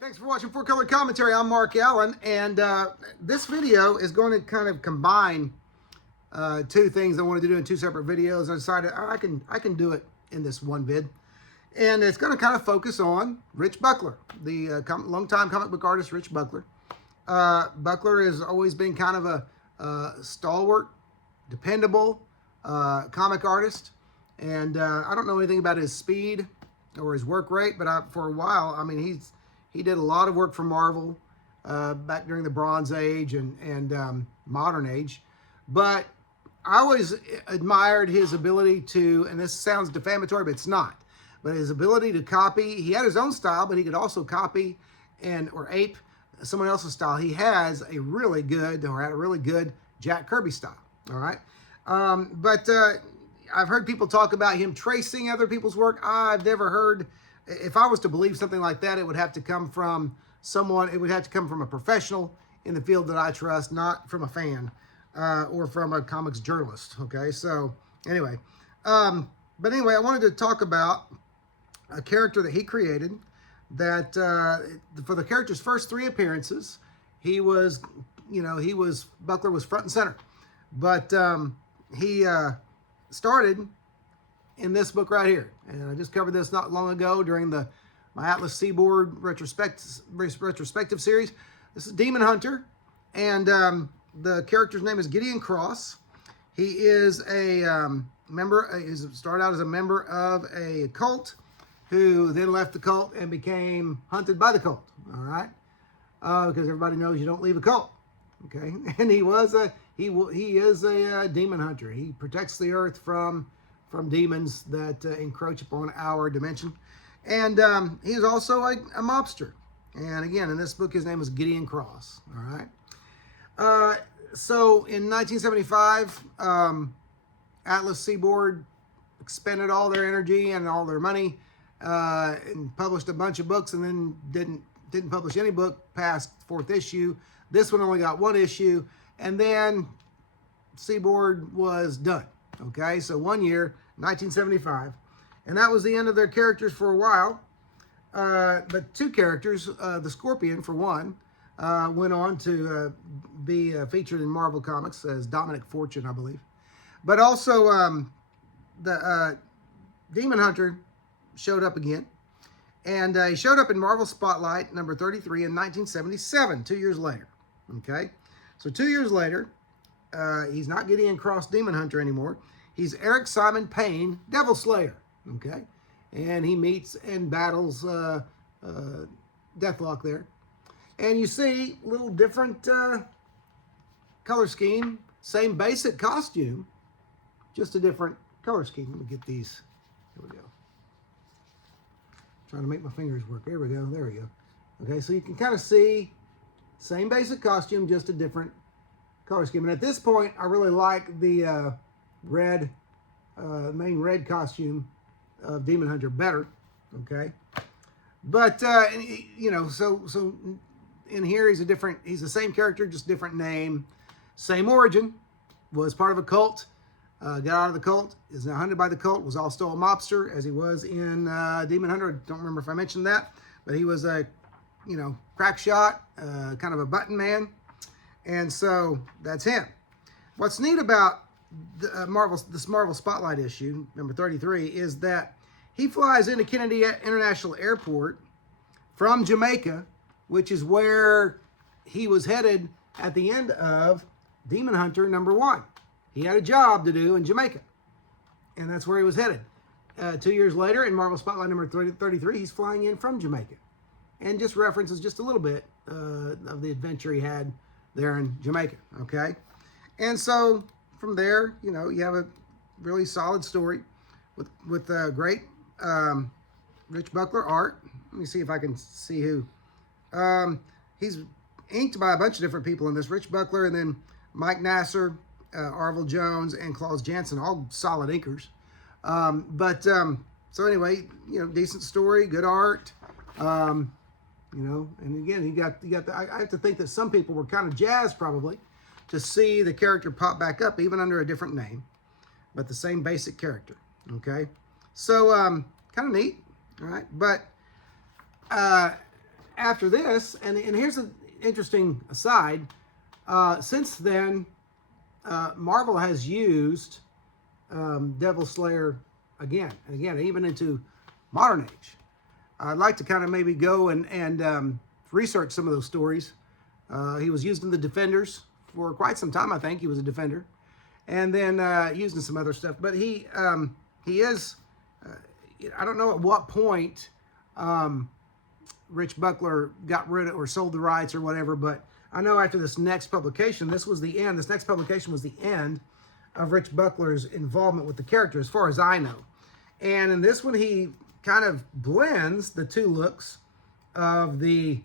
Thanks for watching Four Color Commentary. I'm Mark Allen, and this video is going to kind of combine two things I wanted to do in two separate videos. I decided I can do it in this one vid, and it's going to kind of focus on Rich Buckler, the longtime comic book artist Rich Buckler. Buckler has always been kind of a stalwart, dependable comic artist, and I don't know anything about his speed or his work rate, but for a while, I mean, he did a lot of work for Marvel back during the Bronze Age and Modern Age. But I always admired his ability to, and this sounds defamatory, but it's not, but his ability to copy. He had his own style, but he could also copy or ape someone else's style. He has a really good, or had a really good Jack Kirby style, all right? I've heard people talk about him tracing other people's work. I've never heard. If I was to believe something like that, it would have to come from someone, it would have to come from a professional in the field that I trust, not from a fan or from a comics journalist, okay? So anyway, but anyway, I wanted to talk about a character that he created that for the character's first three appearances, he was, Buckler was front and center. But he started in this book right here, and I just covered this not long ago during my Atlas Seaboard retrospective series. This is Demon Hunter, and the character's name is Gideon Cross. He is a member. He started out as a member of a cult, who then left the cult and became hunted by the cult. All right, because everybody knows you don't leave a cult. Okay, and he is a demon hunter. He protects the earth from demons that encroach upon our dimension. And he is also a mobster. And again, in this book, his name is Gideon Cross. All right. So in 1975, Atlas Seaboard expended all their energy and all their money and published a bunch of books, and then didn't publish any book past fourth issue. This one only got one issue, and then Seaboard was done. Okay, so 1 year, 1975, and that was the end of their characters for a while. But two characters, the Scorpion for one, went on to be featured in Marvel Comics as Dominic Fortune, I believe. But also the Demon Hunter showed up again, and he showed up in Marvel Spotlight number 33 in 1977, 2 years later. Okay, so 2 years later, he's not Gideon Cross Demon Hunter anymore. He's Eric Simon Payne Devil Slayer. Okay, and he meets and battles Deathlock there. And you see a little different color scheme, same basic costume, just a different color scheme. Let me get these. Here we go. Trying to make my fingers work. There we go. There we go. Okay, so you can kind of see same basic costume, just a different color scheme. And at this point, I really like the main red costume of Demon Hunter better. Okay, but so in here he's the same character, just different name, same origin. Was part of a cult, got out of the cult, is now hunted by the cult. Was also a mobster as he was in Demon Hunter. I don't remember if I mentioned that, but he was a crack shot, kind of a button man. And so that's him. What's neat about this Marvel Spotlight issue, number 33, is that he flies into Kennedy International Airport from Jamaica, which is where he was headed at the end of Demon Hunter number 1. He had a job to do in Jamaica, and that's where he was headed. 2 years later, in Marvel Spotlight number 33, he's flying in from Jamaica, and just references just a little bit of the adventure he had there in Jamaica, okay? And so from there, you have a really solid story with great Rich Buckler art. Let me see if I can see who. He's inked by a bunch of different people in this. Rich Buckler, and then Mike Nasser, Arvil Jones, and Klaus Janson, all solid inkers. So anyway, decent story, good art. And again, you got I have to think that some people were kind of jazzed probably to see the character pop back up, even under a different name, but the same basic character. Okay, so kind of neat, all right. But after this, and here's an interesting aside, since then, Marvel has used Devil Slayer again and again, even into modern age. I'd like to kind of maybe go and research some of those stories. He was used in the Defenders for quite some time. I think he was a Defender, and then used in some other stuff. But he is. I don't know at what point Rich Buckler got rid of or sold the rights or whatever, but I know after this next publication, this was the end. This next publication was the end of Rich Buckler's involvement with the character, as far as I know. And in this one, he kind of blends the two looks of the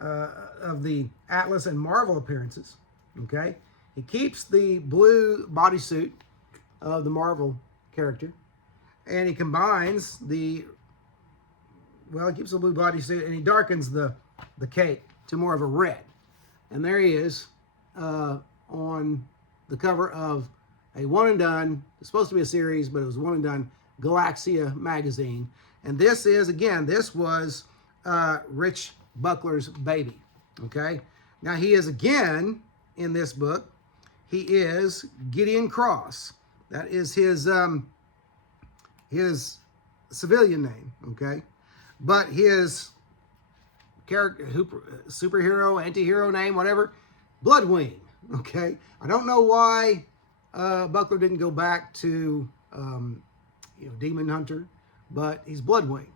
Atlas and Marvel appearances. Okay, he keeps the blue bodysuit of the Marvel character, and he combines he keeps the blue bodysuit and he darkens the cape to more of a red. And there he is on the cover of a one and done. It's supposed to be a series, but it was one and done Galaxia magazine. And this is, again, this was Rich Buckler's baby. Okay. Now he is again in this book. He is Gideon Cross. That is his civilian name. Okay. But his character, superhero, anti-hero name, whatever, Bloodwing. Okay, I don't know why Buckler didn't go back to Demon Hunter, but he's Bloodwing.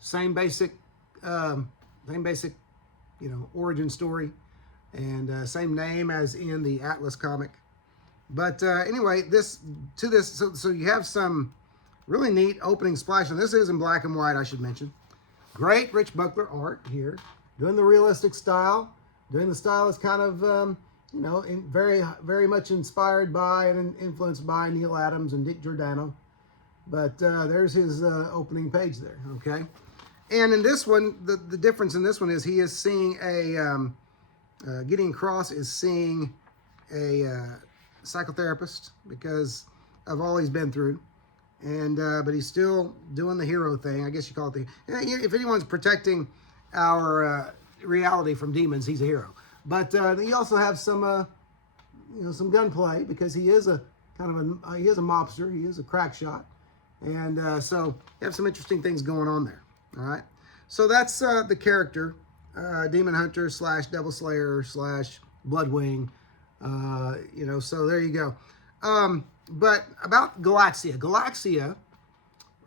Same basic origin story, and same name as in the Atlas comic. But anyway, so you have some really neat opening splash, and this is in black and white, I should mention. Great Rich Buckler art here, doing the realistic style, doing the style that's kind of, very, very much inspired by and influenced by Neil Adams and Dick Giordano. But there's his opening page there, okay? And in this one, the difference in this one is he is seeing Gideon Cross is seeing a psychotherapist because of all he's been through. And but he's still doing the hero thing. I guess you call it if anyone's protecting our reality from demons, he's a hero. But you also have some some gunplay because he is a he is a mobster. He is a crack shot, and so you have some interesting things going on there. All right, so that's the character, Demon Hunter / Devil Slayer / Bloodwing. So there you go. But about Galaxia,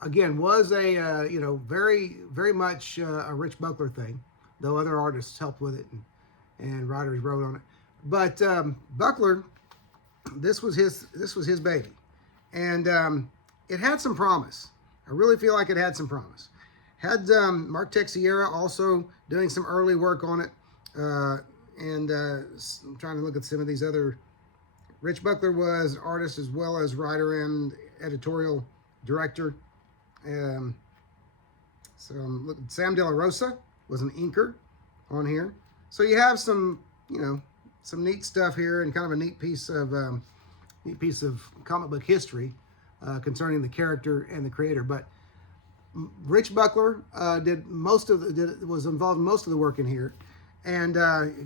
again, was a very, very much a Rich Buckler thing, though other artists helped with it and writers wrote on it. But Buckler, this was his baby, and it had some promise. I really feel like it had some promise. Had Mark Texiera also doing some early work on it, and I'm trying to look at some of these other. Rich Buckler was artist as well as writer and editorial director. So I'm looking, Sam De La Rosa was an inker on here. So you have some neat stuff here and kind of a neat piece of comic book history concerning the character and the creator. But Rich Buckler was involved in most of the work in here. And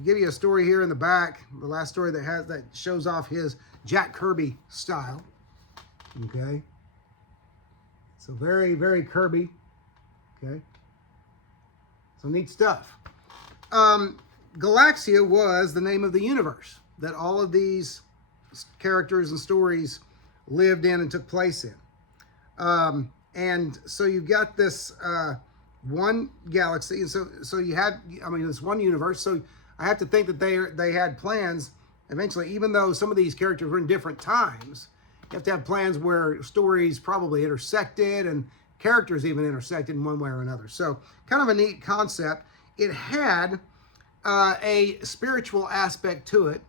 give you a story here in the back, the last story that shows off his Jack Kirby style. Okay, so very, very Kirby. Okay, so neat stuff. Galaxia was the name of the universe that all of these characters and stories lived in and took place in. And so you've got this one galaxy, and so you had, this one universe. So I have to think that they had plans eventually, even though some of these characters were in different times. You have to have plans where stories probably intersected and characters even intersected in one way or another. So kind of a neat concept. It had a spiritual aspect to it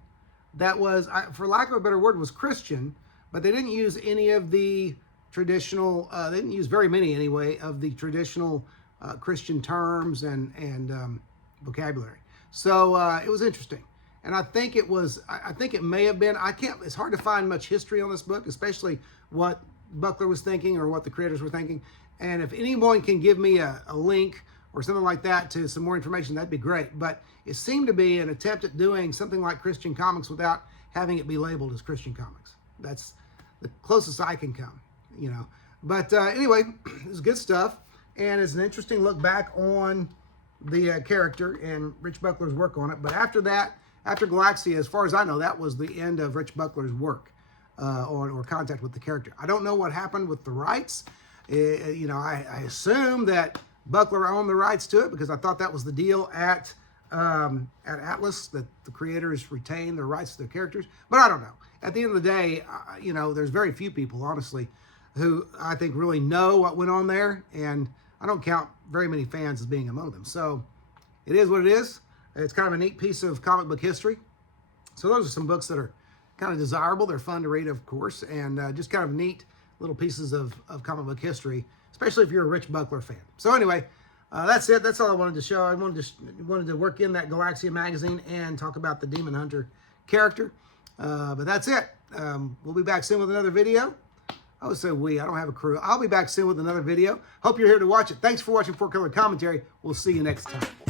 that was, for lack of a better word, was Christian, but they didn't use any of the traditional, they didn't use very many anyway, of the traditional Christian terms and vocabulary. So it was interesting. And I think it may have been, it's hard to find much history on this book, especially what Buckler was thinking or what the creators were thinking. And if anyone can give me a link or something like that to some more information, that'd be great. But it seemed to be an attempt at doing something like Christian comics without having it be labeled as Christian comics. That's the closest I can come, you know. But anyway, it's good stuff, and it's an interesting look back on the character and Rich Buckler's work on it. But after that, after Galaxia, as far as I know, that was the end of Rich Buckler's work or contact with the character. I don't know what happened with the rights. You know, I assume that Buckler owned the rights to it, because I thought that was the deal at Atlas, that the creators retain their rights to their characters. But I don't know. At the end of the day, you know, there's very few people, honestly, who I think really know what went on there, and I don't count very many fans as being among them. So it is what it is. It's kind of a neat piece of comic book history. So those are some books that are kind of desirable. They're fun to read, of course, and just kind of neat little pieces of comic book history, especially if you're a Rich Buckler fan. So anyway, that's it. That's all I wanted to show. I wanted to work in that Galaxia magazine and talk about the Demon Hunter character. But that's it. We'll be back soon with another video. I would say we. I don't have a crew. I'll be back soon with another video. Hope you're here to watch it. Thanks for watching 4 Color Commentary. We'll see you next time.